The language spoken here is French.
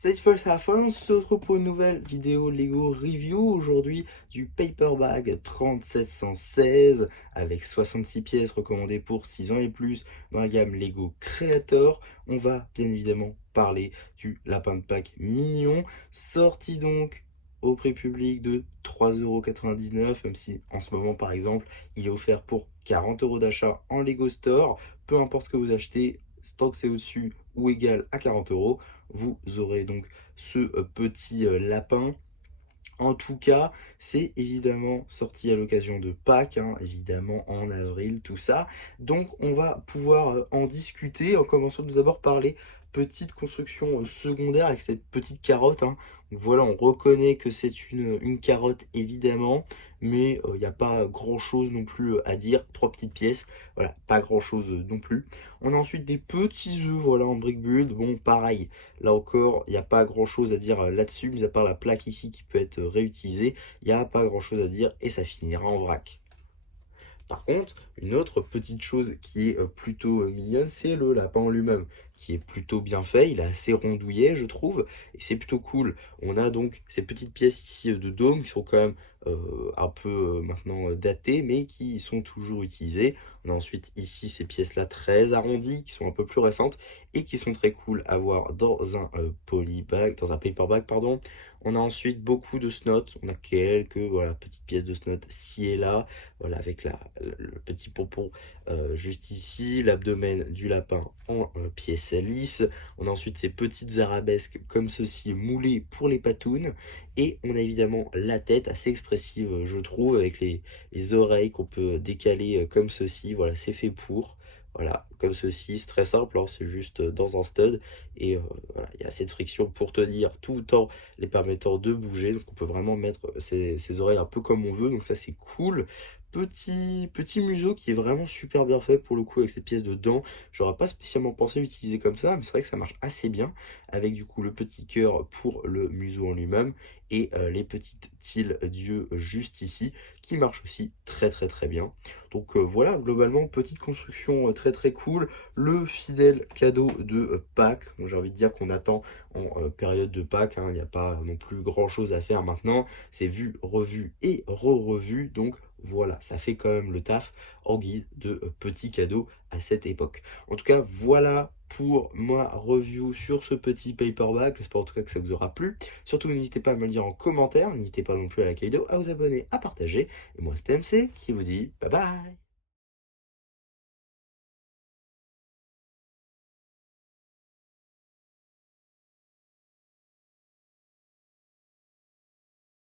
Salut Fall, ça va fun, on se retrouve pour une nouvelle vidéo Lego Review. Aujourd'hui du Paper Bag 3716 avec 66 pièces recommandées pour 6 ans et plus dans la gamme Lego Creator. On va bien évidemment parler du lapin de Pâques mignon, sorti donc au prix public de 3,99 €, même si en ce moment par exemple il est offert pour 40 € d'achat en Lego Store. Peu importe ce que vous achetez, tant que c'est au-dessus ou égal à 40 €, vous aurez donc ce petit lapin. En tout cas, c'est évidemment sorti à l'occasion de Pâques, hein, évidemment en avril, tout ça. Donc on va pouvoir en discuter en commençant tout d'abord par les petites constructions secondaires avec cette petite carotte, hein. Donc voilà, on reconnaît que c'est une carotte évidemment, mais il n'y a pas grand chose non plus à dire. Trois petites pièces, voilà, pas grand chose non plus. On a ensuite des petits œufs, voilà, en brick build. Bon, pareil, là encore, il n'y a pas grand chose à dire là-dessus, mis à part la plaque ici qui peut être réutilisée. Il n'y a pas grand chose à dire et ça finira en vrac. Par contre, une autre petite chose qui est plutôt mignonne, c'est le lapin en lui-même, qui est plutôt bien fait, il est assez rondouillet, je trouve, et c'est plutôt cool. On a donc ces petites pièces ici de dôme qui sont quand même un peu maintenant datées, mais qui sont toujours utilisées. On a ensuite ici ces pièces-là très arrondies, qui sont un peu plus récentes, et qui sont très cool à voir dans un polybag, dans un paper bag, pardon. On a ensuite beaucoup de snots, on a quelques voilà, petites pièces de snots ci et là, voilà, avec le petit pompon juste ici, l'abdomen du lapin en pièces lisses. On a ensuite ces petites arabesques comme ceci moulées pour les patounes. Et on a évidemment la tête assez expressive, je trouve, avec les oreilles qu'on peut décaler comme ceci. Voilà, c'est fait pour. Voilà, comme ceci, c'est très simple, hein, c'est juste dans un stud. Et voilà, il y a assez de friction pour tenir tout en les permettant de bouger. Donc on peut vraiment mettre ses oreilles un peu comme on veut. Donc ça, c'est cool. Petit museau qui est vraiment super bien fait pour le coup avec cette pièce de dents. J'aurais pas spécialement pensé l'utiliser comme ça, mais c'est vrai que ça marche assez bien avec du coup le petit cœur pour le museau en lui-même et les petites tiles d'yeux juste ici qui marchent aussi très bien. Donc voilà, globalement petite construction très cool. Le fidèle cadeau de Pâques. Donc, j'ai envie de dire qu'on attend en période de Pâques, hein. Il n'y a pas non plus grand chose à faire maintenant. C'est vu, revu et re-revu. Donc voilà, ça fait quand même le taf en guise de petits cadeaux à cette époque. En tout cas, voilà pour ma review sur ce petit paperback. J'espère en tout cas que ça vous aura plu. Surtout, n'hésitez pas à me le dire en commentaire. N'hésitez pas non plus à liker la vidéo, à vous abonner, à partager. Et moi, c'était MC qui vous dit bye bye.